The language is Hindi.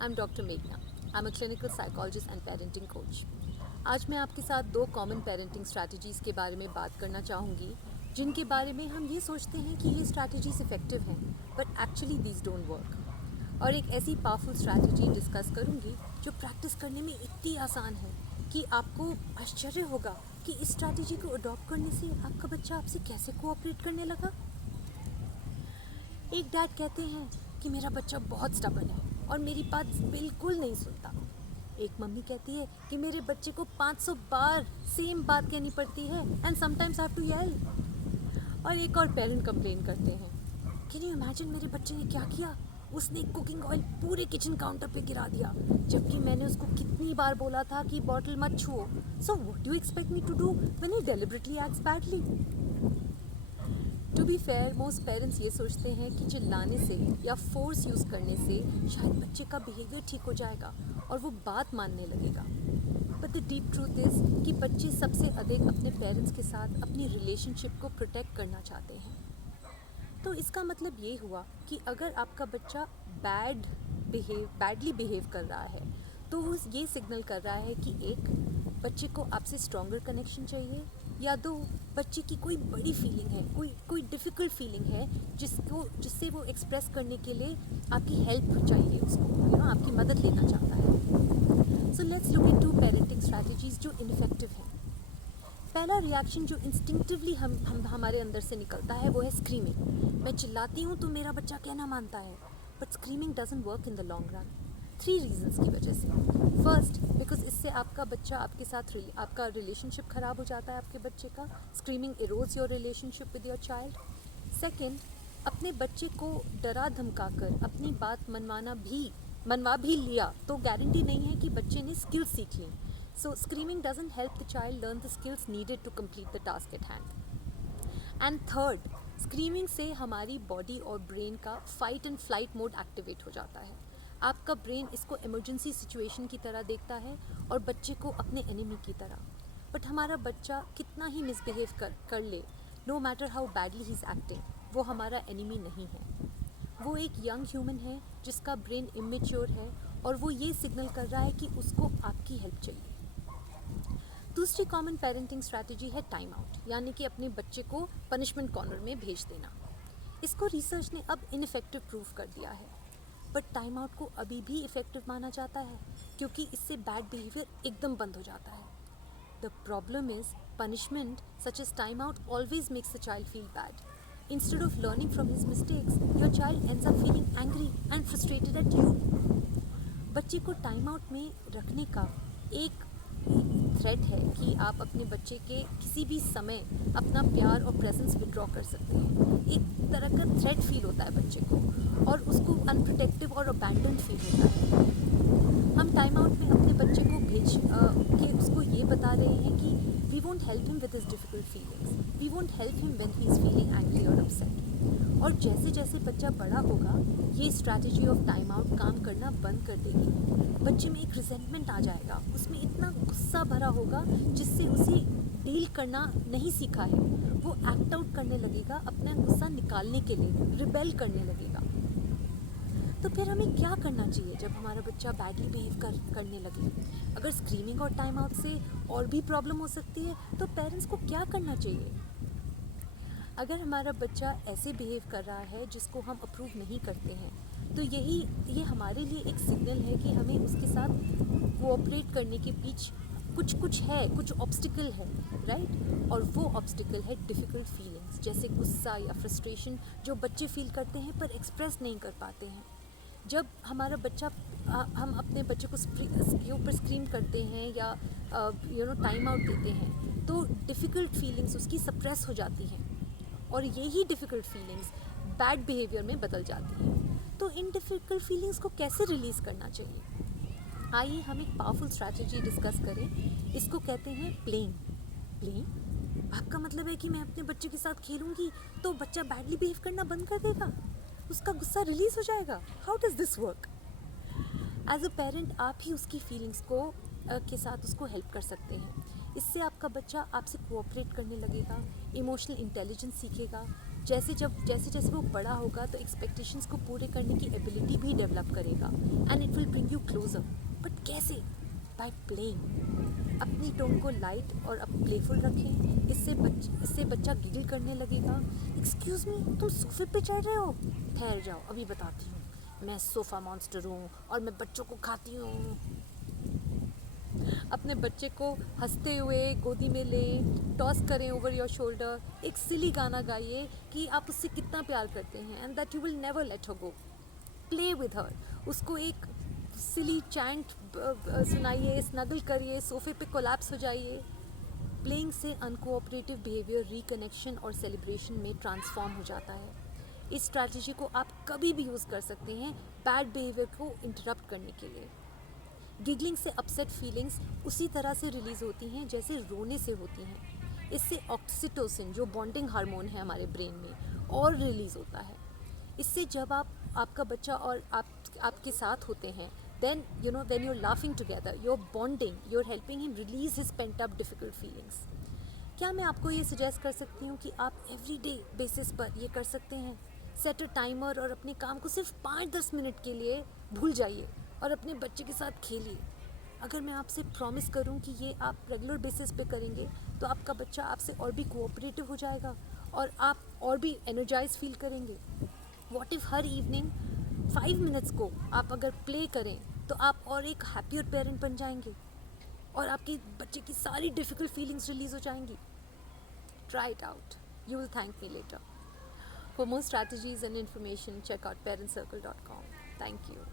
I'm Dr. Meghna. I'm a clinical psychologist and parenting coach. आज मैं आपके साथ दो कॉमन पेरेंटिंग स्ट्रैटेजीज़ के बारे में बात करना चाहूँगी जिनके बारे में हम ये सोचते हैं कि ये स्ट्रैटेजीज इफ़ेक्टिव हैं but actually these don't work. और एक ऐसी पावरफुल स्ट्रैटेजी डिस्कस करूँगी जो प्रैक्टिस करने में इतनी आसान है कि आपको आश्चर्य होगा कि इस स्ट्रैटेजी को अडॉप्ट करने से आपका बच्चा आपसे कैसे कोऑपरेट करने लगा। एक डैड कहते हैं कि मेरा बच्चा बहुत स्टबर्न है और मेरी बात बिल्कुल नहीं सुनता। एक मम्मी कहती है कि मेरे बच्चे को 500 बार सेम बात कहनी पड़ती है and sometimes have to yell. और एक और पेरेंट कंप्लेन करते हैं, कैन यू इमेजिन मेरे बच्चे ने क्या किया, उसने कुकिंग ऑयल पूरे किचन काउंटर पे गिरा दिया जबकि मैंने उसको कितनी बार बोला था कि बॉटल मत छुओ। So what do you expect me to do when he deliberately acts badly. To be fair most parents ये सोचते हैं कि चिल्लाने से या फोर्स यूज़ करने से शायद बच्चे का बिहेवियर ठीक हो जाएगा और वो बात मानने लगेगा। But the deep truth is कि बच्चे सबसे अधिक अपने पेरेंट्स के साथ अपनी रिलेशनशिप को प्रोटेक्ट करना चाहते हैं। तो इसका मतलब ये हुआ कि अगर आपका बच्चा बैडली बिहेव कर रहा है तो वो ये सिग्नल कर रहा है कि एक, बच्चे को आपसे स्ट्रॉन्गर कनेक्शन चाहिए, या दो, बच्चे की कोई बड़ी फीलिंग है, कोई डिफ़िकल्ट फीलिंग है जिससे वो एक्सप्रेस करने के लिए आपकी हेल्प चाहिए, उसको आपकी मदद लेना चाहता है। So let's look at two parenting strategies जो इनफेक्टिव हैं। पहला रिएक्शन जो इंस्टिंक्टिवली हमारे अंदर से निकलता है वो है स्क्रीमिंग। मैं चिल्लाती हूँ तो मेरा बच्चा कहना मानता है, but screaming doesn't work in the long run. 3 reasons की वजह से। फर्स्ट, बिकॉज इससे आपका बच्चा आपके साथ आपका रिलेशनशिप ख़राब हो जाता है आपके बच्चे का। Screaming erodes your relationship with your child. Second, अपने बच्चे को डरा धमका कर अपनी बात मनवा भी लिया तो गारंटी नहीं है कि बच्चे ने स्किल्स सीख ली। So screaming doesn't help the child learn the skills needed to complete the task at hand. And third, screaming से हमारी बॉडी और ब्रेन का fight and flight mode activate हो जाता है। आपका ब्रेन इसको इमरजेंसी सिचुएशन की तरह देखता है और बच्चे को अपने एनिमी की तरह। बट हमारा बच्चा कितना ही मिसबिहेव कर ले, no matter how badly he is acting, वो हमारा एनिमी नहीं है। वो एक यंग ह्यूमन है जिसका ब्रेन इमेच्योर है और वो ये सिग्नल कर रहा है कि उसको आपकी हेल्प चाहिए। दूसरी कॉमन पेरेंटिंग स्ट्रैटेजी है टाइम आउट, यानी कि अपने बच्चे को पनिशमेंट कॉर्नर में भेज देना। इसको रिसर्च ने अब इनफेक्टिव प्रूव कर दिया है, बट टाइम आउट को अभी भी इफ़ेक्टिव माना जाता है क्योंकि इससे बैड बिहेवियर एकदम बंद हो जाता है। The problem is punishment such as time out always makes the child feel bad. Instead of learning from his mistakes, your child ends up feeling angry and frustrated at you. बच्चे को टाइम आउट में रखने का एक थ्रेट है कि आप अपने बच्चे के किसी भी समय अपना प्यार और प्रेजेंस विड्रॉ कर सकते हैं। एक तरह का थ्रेट फील होता है बच्चे को और उसको अनप्रोटेक्टिव और अबैंडन्ड फील होता है। हम टाइम आउट में अपने बच्चे को भेज के उसको ये बता रहे हैं कि we won't help him with his difficult feelings, we won't help him when he is feeling angry और अपसेट। और जैसे जैसे बच्चा बड़ा होगा ये स्ट्रैटेजी ऑफ टाइम आउट काम करना बंद कर देगी। बच्चे में एक रिजेंटमेंट आ जाएगा, उसमें इतना गुस्सा भरा होगा जिससे उसे डील करना नहीं सीखा है। वो एक्ट आउट करने लगेगा, अपना गुस्सा निकालने के लिए रिबेल करने लगेगा। तो फिर हमें क्या करना चाहिए जब हमारा बच्चा बैडली बिहेव करने लगे? अगर स्क्रीमिंग और टाइम आउट से और भी प्रॉब्लम हो सकती है तो पेरेंट्स को क्या करना चाहिए? अगर हमारा बच्चा ऐसे बिहेव कर रहा है जिसको हम अप्रूव नहीं करते हैं तो ये हमारे लिए एक सिग्नल है कि हमें उसके साथ कोऑपरेट करने के पीछे कुछ ऑब्स्टिकल है, राइट? और वो ऑब्स्टिकल है डिफ़िकल्ट फीलिंग्स, जैसे गुस्सा या फ्रस्ट्रेशन जो बच्चे फील करते हैं पर एक्सप्रेस नहीं कर पाते हैं। जब हमारा बच्चा हम अपने बच्चे को के ऊपर स्क्रीम करते हैं या टाइम आउट देते हैं तो डिफ़िकल्ट फीलिंग्स उसकी सप्रेस हो जाती हैं और यही डिफ़िकल्ट फीलिंग्स बैड बिहेवियर में बदल जाती हैं। तो इन डिफ़िकल्ट फीलिंग्स को कैसे रिलीज़ करना चाहिए? आइए हम एक पावरफुल स्ट्रैटेजी डिस्कस करें। इसको कहते हैं प्लेइंग। आपका मतलब है कि मैं अपने बच्चे के साथ खेलूँगी तो बच्चा बैडली बिहेव करना बंद कर देगा, उसका गुस्सा रिलीज़ हो जाएगा? How does this work? As a parent आप ही उसकी फीलिंग्स को के साथ उसको हेल्प कर सकते हैं। इससे आपका बच्चा आपसे कोऑपरेट करने लगेगा, इमोशनल इंटेलिजेंस सीखेगा, जैसे जैसे वो बड़ा होगा तो एक्सपेक्टेशंस को पूरे करने की एबिलिटी भी डेवलप करेगा and it will bring you closer. But कैसे? By playing. अपनी टोन को लाइट और अब प्लेफुल रखें। इससे बच्चा गिगल करने लगेगा। एक्सक्यूज़ मी, तुम सोफे पे चढ़ रहे हो? ठहर जाओ, अभी बताती हूँ। मैं सोफ़ा मॉन्स्टर हूँ और मैं बच्चों को खाती हूँ। अपने बच्चे को हंसते हुए गोदी में लें, टॉस करें ओवर योर शोल्डर। एक सिली गाना गाइए कि आप उससे कितना प्यार करते हैं and that you will never let her go. Play with her. उसको एक सिली चैंट सुनाइए, स्नगल करिए, सोफे पे कोलैप्स हो जाइए। प्लेइंग से अनकोऑपरेटिव बिहेवियर रिकनेक्शन और सेलिब्रेशन में ट्रांसफॉर्म हो जाता है। इस स्ट्रैटेजी को आप कभी भी यूज़ कर सकते हैं बैड बिहेवियर को इंटरप्ट करने के लिए। गिगलिंग से अपसेट फीलिंग्स उसी तरह से रिलीज़ होती हैं जैसे रोने से होती हैं। इससे ऑक्सीटोसिन, जो बॉन्डिंग हार्मोन है हमारे ब्रेन में, और रिलीज़ होता है। इससे जब आपका बच्चा और आपके साथ होते हैं, then when you're laughing together, you're bonding, you're helping him release his pent up difficult feelings। क्या मैं आपको ये सजेस्ट कर सकती हूँ कि आप एवरीडे बेसिस पर ये कर सकते हैं? सेट अ टाइमर और अपने काम को सिर्फ 5-10 मिनट के लिए भूल जाइए और अपने बच्चे के साथ खेलिए। अगर मैं आपसे प्रॉमिस करूं कि ये आप रेगुलर बेसिस पे करेंगे तो आपका बच्चा आपसे और भी कोऑपरेटिव हो जाएगा और आप और भी एनर्जाइज फील करेंगे। What if her evening 5 minutes को आप अगर प्ले करें तो आप और एक हैप्पियर पेरेंट बन जाएंगे और आपके बच्चे की सारी डिफ़िकल्ट फीलिंग्स रिलीज़ हो जाएंगी। Try it out, you will thank me later. For more strategies and information, check out parentscircle.com. Thank you.